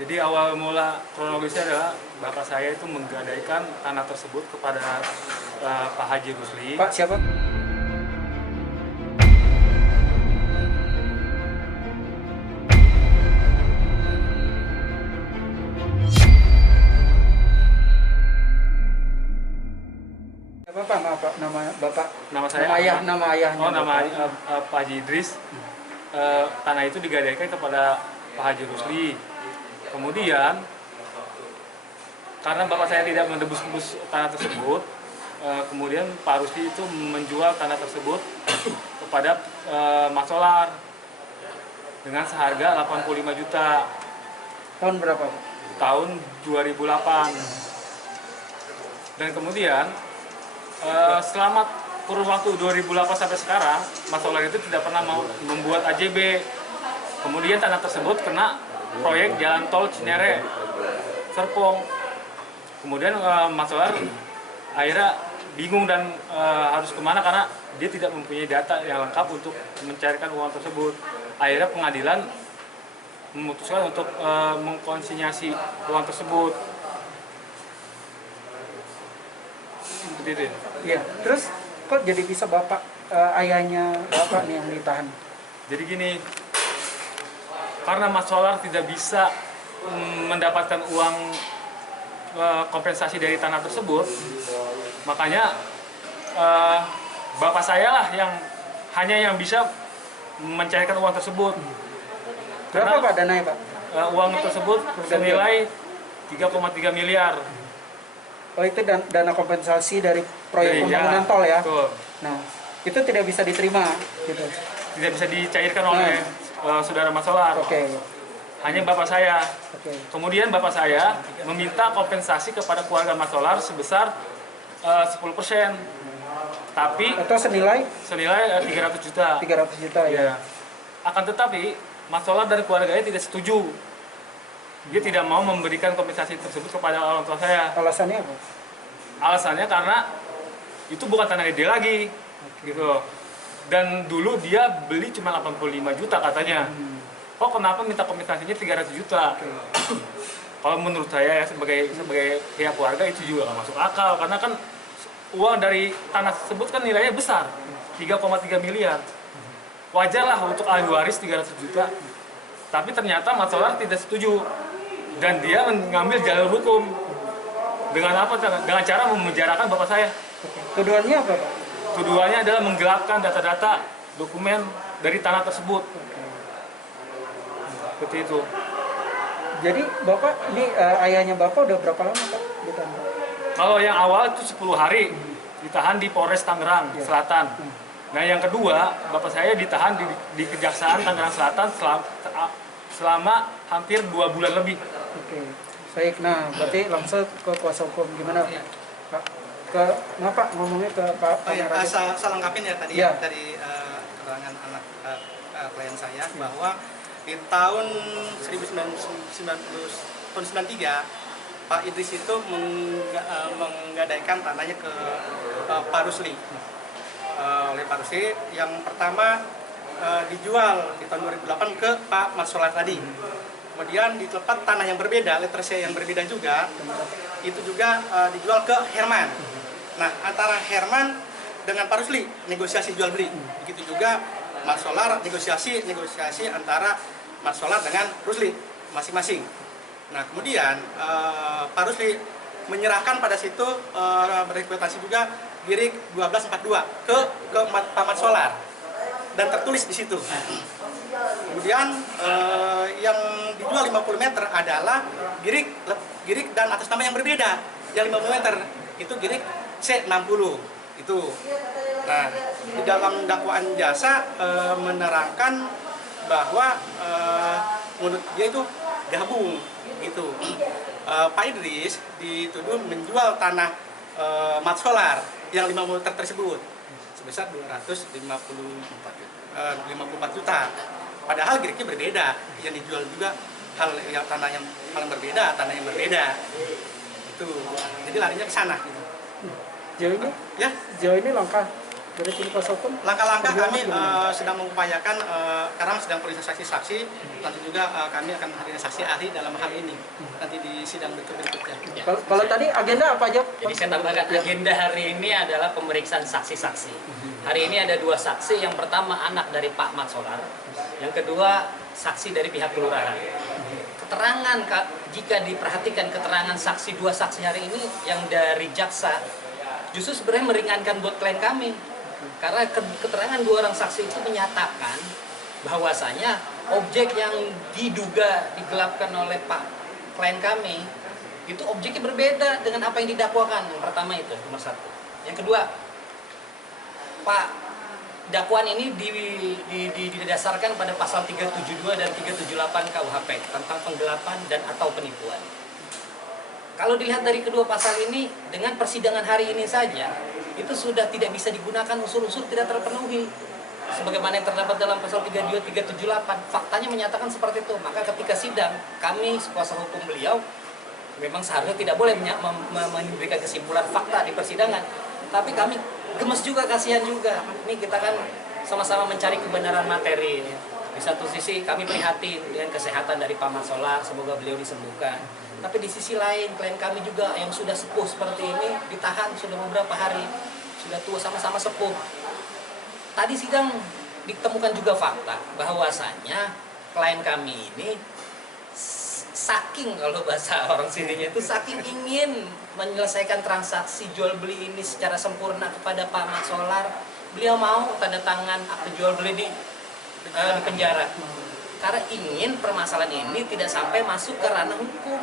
Jadi awal mula kronologisnya adalah bapak saya itu menggadaikan tanah tersebut kepada Pak Haji Rusli. Pak siapa? Siapa Pak? Maaf, Pak. Nama Bapak? Nama saya. Nama ayahnya. Oh, nama Pak Haji Idris. Tanah itu digadaikan kepada Pak Haji Rusli. Kemudian karena bapak saya tidak menebus tanah tersebut, kemudian Pak Rusli itu menjual tanah tersebut kepada Mat Solar dengan seharga 85 juta. Tahun berapa Pak? Tahun 2008. Dan kemudian selama kurun waktu 2008 sampai sekarang, Mat Solar itu tidak pernah mau membuat AJB. Kemudian tanah tersebut kena proyek jalan tol Cinere Serpong. Kemudian Mat Solar akhirnya bingung dan harus kemana karena dia tidak mempunyai data yang lengkap untuk mencarikan uang tersebut. Akhirnya pengadilan memutuskan untuk mengkonsinyasi uang tersebut. Seperti itu. Iya. Terus kok jadi bisa bapak ayahnya bapak nih yang ditahan? Jadi gini, karena Mat Solar tidak bisa mendapatkan uang kompensasi dari tanah tersebut, makanya bapak saya lah yang bisa mencairkan uang tersebut. Berapa Pak dananya Pak? Uang tersebut senilai 3,3 miliar. Oh itu dana kompensasi dari proyek pembangunan tol ya? Betul. Nah itu tidak bisa diterima gitu? Tidak bisa dicairkan oleh saudara Mat Solar. Oke. Hanya bapak saya. Oke. Kemudian bapak saya meminta kompensasi kepada keluarga Mat Solar sebesar 10%. Tapi Atau senilai 300 juta. 300 juta ya? Ya. Akan tetapi Mat Solar dan keluarganya tidak setuju. Dia tidak mau memberikan kompensasi tersebut kepada orang tua saya. Alasannya apa? Alasannya karena itu bukan tanah dia lagi, gitu. Dan dulu dia beli cuma 85 juta katanya. Kok kenapa minta kompensasinya 300 juta? Kalau menurut saya ya, sebagai pihak keluarga itu juga nggak masuk akal karena kan uang dari tanah tersebut kan nilainya besar, 3,3 miliar. Wajarlah untuk ahli waris 300 juta. Tapi ternyata Mat Solar tidak setuju dan dia mengambil jalur hukum. Dengan apa? Dengan cara memenjarakan bapak saya. Tuduhannya apa Pak? Tuduhannya adalah menggelapkan data-data dokumen dari tanah tersebut. Seperti itu. Jadi Bapak, ini ayahnya Bapak udah berapa lama Pak ditahan? Kalau yang awal itu 10 hari ditahan di Polres Tangerang Selatan. Nah yang kedua, bapak saya ditahan di Kejaksaan Tangerang Selatan selama hampir 2 bulan lebih. Oke, baik. Nah, berarti langsung ke kuasa hukum gimana Pak? Maaf Pak, ngomongnya ke Pak. Oh ya, saya lengkapin ya tadi ya. dari keterangan anak klien saya bahwa di tahun 1993 Pak Idris itu menggadaikan tanahnya ke Pak Rusli. Oleh Pak Rusli yang pertama dijual di tahun 2008 ke Pak Mat Solar tadi. Kemudian di tempat tanah yang berbeda, letter C yang berbeda juga, itu juga dijual ke Herman. Nah, antara Herman dengan Pak Rusli negosiasi jual beli. Begitu juga Mat Solar negosiasi antara Mat Solar dengan Rusli masing-masing. Nah, kemudian Pak Rusli menyerahkan pada situ berekuitasi juga Girik 1242 ke Pak Mat Solar dan tertulis di situ. Kemudian yang dijual 50 meter adalah Girik dan atas nama yang berbeda. Yang 50 meter itu Girik C60 itu. Nah, di dalam dakwaan jasa menerangkan bahwa menurut dia itu gabung gitu. Pak Idris dituduh menjual tanah Mat Solar yang 50 meter tersebut sebesar 254 juta. Padahal Giriknya berbeda, yang dijual juga hal yang berbeda, tanah yang berbeda. Itu. Jadi larinya ke sana gitu. Jauh ini? Ya, Jauh ini langkah Dari tim kuasa hukum? Langkah-langkah Bagaimana kami gimana? sedang mengupayakan, sekarang sedang periksa saksi-saksi, nanti juga kami akan hadirkan saksi ahli dalam hal ini, nanti di sidang berikutnya. Ya. Kalau tadi agenda apa aja? Jadi saya tambahkan, agenda hari ini adalah pemeriksaan saksi-saksi. Hari ini ada 2 saksi, yang pertama anak dari Pak Mat Solar, yang kedua saksi dari pihak kelurahan. Keterangan, jika diperhatikan keterangan saksi 2 saksi hari ini yang dari jaksa, justru sebenarnya meringankan buat klien kami. Karena keterangan 2 orang saksi itu menyatakan bahwasanya objek yang diduga digelapkan oleh Pak klien kami itu objeknya berbeda dengan apa yang didakwakan. Yang pertama itu nomor 1. Yang kedua, Pak, dakwaan ini didasarkan pada pasal 372 dan 378 KUHP tentang penggelapan dan atau penipuan. Kalau dilihat dari kedua pasal ini, dengan persidangan hari ini saja, itu sudah tidak bisa digunakan, unsur-unsur tidak terpenuhi. Sebagaimana yang terdapat dalam pasal 32, 378, faktanya menyatakan seperti itu. Maka ketika sidang, kami kuasa hukum beliau, memang seharusnya tidak boleh memberikan kesimpulan fakta di persidangan. Tapi kami gemes juga, kasihan juga. Ini kita kan sama-sama mencari kebenaran materi. Di satu sisi kami prihatin dengan kesehatan dari Pak Mat Solar, semoga beliau disembuhkan. Tapi di sisi lain, klien kami juga yang sudah sepuh seperti ini, ditahan sudah beberapa hari, sudah tua, sama-sama sepuh. Tadi sidang ditemukan juga fakta bahwasanya klien kami ini saking, kalau bahasa orang sininya itu saking ingin menyelesaikan transaksi jual beli ini secara sempurna kepada Pak Mat Solar, beliau mau tanda tangan akte jual beli di penjara karena ingin permasalahan ini tidak sampai masuk ke ranah hukum.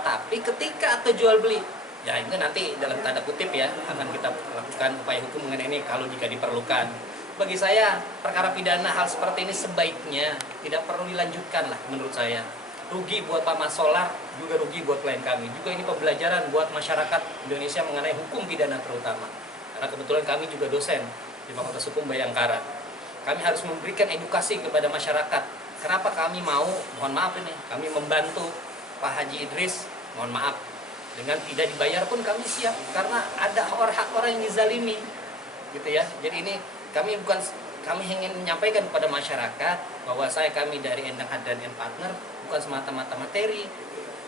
Tapi ketika akte jual beli, ya ini nanti dalam tanda kutip ya, akan kita lakukan upaya hukum mengenai ini kalau jika diperlukan. Bagi saya, perkara pidana hal seperti ini sebaiknya tidak perlu dilanjutkan lah menurut saya. Rugi buat Pak Mat Solar, juga rugi buat klien kami. Juga ini pembelajaran buat masyarakat Indonesia mengenai hukum pidana terutama. Karena kebetulan kami juga dosen di Fakultas Hukum Bayangkara. Kami harus memberikan edukasi kepada masyarakat. Kenapa kami mau, mohon maaf ini, kami membantu Pak Haji Idris, mohon maaf, dengan tidak dibayar pun kami siap. Karena ada hak orang yang dizalimi, gitu ya. Jadi ini kami ingin menyampaikan kepada masyarakat bahwa kami dari Endang Haddan and Partner bukan semata-mata materi,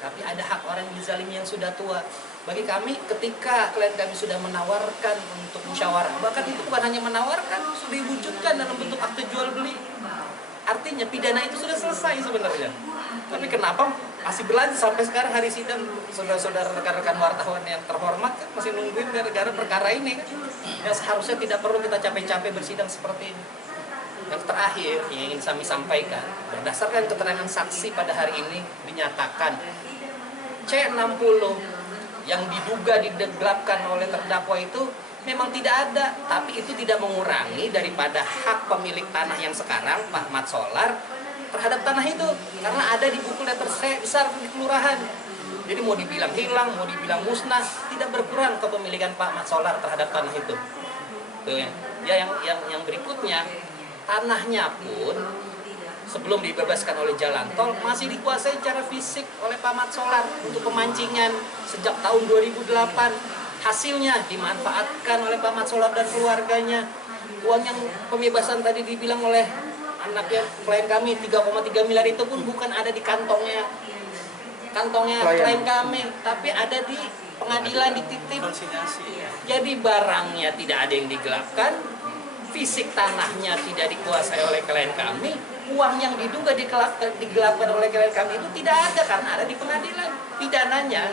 tapi ada hak orang yang dizalimi yang sudah tua. Bagi kami, ketika klien kami sudah menawarkan untuk musyawarah, bahkan itu bukan hanya menawarkan, sudah diwujudkan dalam bentuk akte jual beli. Artinya pidana itu sudah selesai sebenarnya. Tapi kenapa masih berlanjut sampai sekarang hari sidang? Saudara-saudara rekan-rekan wartawan yang terhormat kan masih nungguin gara-gara perkara ini kan. Yang seharusnya tidak perlu kita capek-capek bersidang seperti ini. Yang terakhir yang ingin kami sampaikan, berdasarkan keterangan saksi pada hari ini dinyatakan C60 yang diduga digelapkan oleh terdakwa itu memang tidak ada, tapi itu tidak mengurangi daripada hak pemilik tanah yang sekarang Pak Mat Solar terhadap tanah itu, karena ada di buku letter besar di kelurahan. Jadi mau dibilang hilang, mau dibilang musnah, tidak berkurang kepemilikan Pak Mat Solar terhadap tanah itu. Tuh ya, yang berikutnya, tanahnya pun sebelum dibebaskan oleh jalan tol masih dikuasai secara fisik oleh Pak Mat Solar untuk pemancingan sejak tahun 2008. Hasilnya dimanfaatkan oleh Pak Mat Solar dan keluarganya. Uang yang pembebasan tadi dibilang oleh anaknya klien kami 3,3 miliar itu pun bukan ada di kantongnya klien kami, tapi ada di pengadilan dititip. Jadi barangnya tidak ada yang digelapkan, fisik tanahnya tidak dikuasai oleh klien kami, uang yang diduga digelapkan oleh klien kami itu tidak ada karena ada di pengadilan. Pidananya,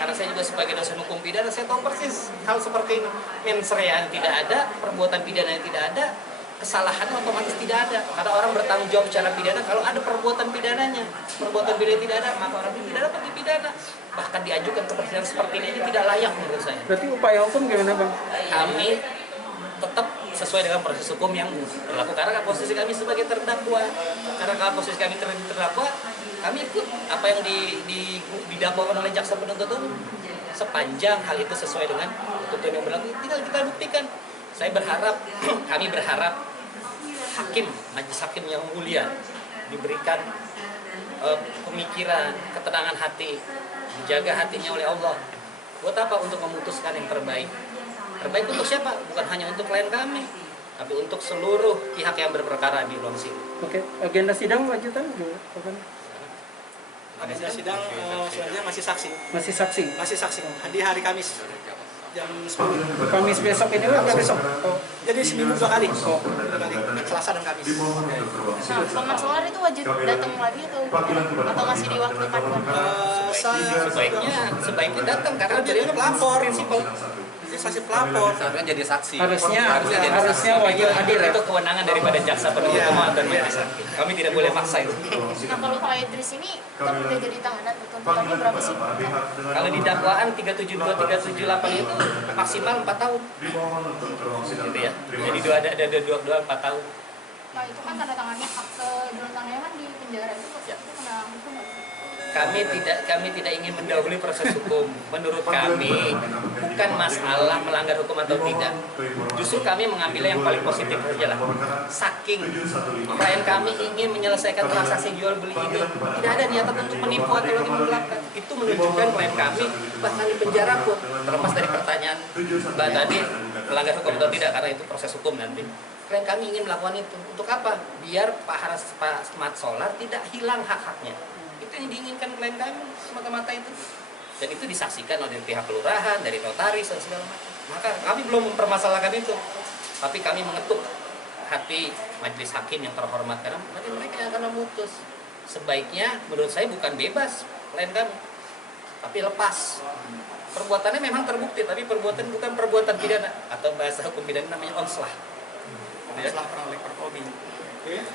karena saya juga sebagai dosen hukum pidana, saya tahu persis hal seperti ini. Mens rea tidak ada, perbuatan pidana yang tidak ada, kesalahan otomatis tidak ada. Karena orang bertanggung jawab secara pidana kalau ada perbuatan pidananya. Perbuatan pidana tidak ada, maka orang tidak dapat dipidana. Bahkan diajukan ke persidangan seperti ini aja tidak layak menurut saya. Berarti upaya hukum gimana Bang? Kami tetap sesuai dengan proses hukum yang berlaku karena posisi kami sebagai terdakwa. Karena kalau posisi kami terdakwa, kami ikut apa yang didakwakan oleh jaksa penuntut umum. Sepanjang hal itu sesuai dengan tuntutan yang berlaku, tinggal kita buktikan. Saya berharap, kami berharap hakim, majelis hakim yang mulia diberikan pemikiran, ketenangan hati, dijaga hatinya oleh Allah. Buat apa? Untuk memutuskan yang terbaik. Terbaik untuk siapa? Bukan hanya untuk klien kami, tapi untuk seluruh pihak yang berperkara di ruang sidang. Oke, agenda sidang lanjutan dulu. Kapan? Agenda sidang selanjutnya masih saksi. Masih saksi. Masih saksi. Di hari Kamis jam 10. Kamis besok ini apa besok? Oh, Jadi seminggu 2 kali. 2 kali. Selasa dan Kamis. Nah, Pak Solar itu wajib datang lagi atau masih diwakilkan? Sebaiknya datang karena Dia pelapor. prinsipal. Dia saksi pelapor. Seharusnya jadi saksi. harusnya wajib hadir ya. Itu kewenangan daripada jaksa penuntut umum dan majelis hakim. Kami tidak boleh paksa itu. Nah, kalau Pak Idris ini kan udah jadi tahanan, tuntutannya berapa sih? Kalau di dakwaan 372 378 itu maksimal 4 tahun. Gitu ya. Jadi ada dua 4 tahun. Nah, itu kan tanda tangannya akte jual tanahnya kan di penjara itu kena hukum nggak? Kami tidak ingin mendahului proses hukum. Menurut kami bukan masalah melanggar hukum atau tidak. Justru kami mengambilnya yang paling positif saja lah. Saking klien kami ingin menyelesaikan transaksi jual beli ini, tidak ada niatan untuk menipu atau lagi menggelapkan. Itu menunjukkan klien kami bahkan di penjara pun, terlepas dari pertanyaan Mbak tadi melanggar hukum atau tidak, karena itu proses hukum nanti. Klien kami ingin melakukan itu. Untuk apa? Biar Pak Mat Solar tidak hilang hak-haknya. Itu yang diinginkan klien kami semata-mata itu, dan itu disaksikan oleh pihak kelurahan, dari notaris dan segala macam. Maka kami belum mempermasalahkan itu, tapi kami mengetuk hati majelis hakim yang terhormat karena nanti mereka yang akan memutus. Sebaiknya menurut saya bukan bebas klien kami, tapi lepas. Perbuatannya memang terbukti, tapi perbuatan bukan perbuatan pidana, atau bahasa hukum pidana namanya onslah. Setelah perang oleh Perkobi.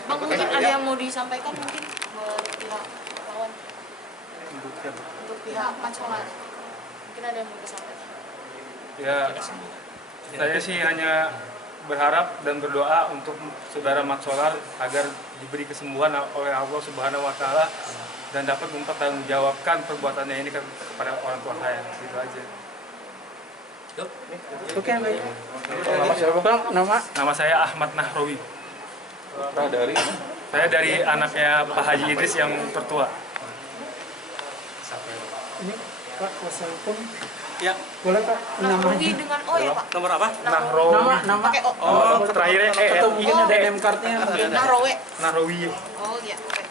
Bang, mungkin ada yang mau disampaikan mungkin buat pihak lawan, untuk pihak Mat Solar, mungkin ada yang mau disampaikan? Ya, saya sih hanya berharap dan berdoa untuk saudara Mat Solar agar diberi kesembuhan oleh Allah Subhanahu wa Ta'ala dan dapat mempertanggungjawabkan perbuatannya ini kepada orang tua saya. Gitu aja. Oke, baik. Bang, Nama saya Ahmad Nahrawi. Dari Saya dari anaknya Pak Haji Idris yang tertua. ini Pak kuasa hukum. Ya, Boleh Pak Nahrawi namanya? dengan O ya Pak? nomor apa? Nahrawi. Nama. Pakai O. Oh, terakhirnya Atau mungkin ada name cardnya. Nahrawi. Nahrawi. Oh iya, oke.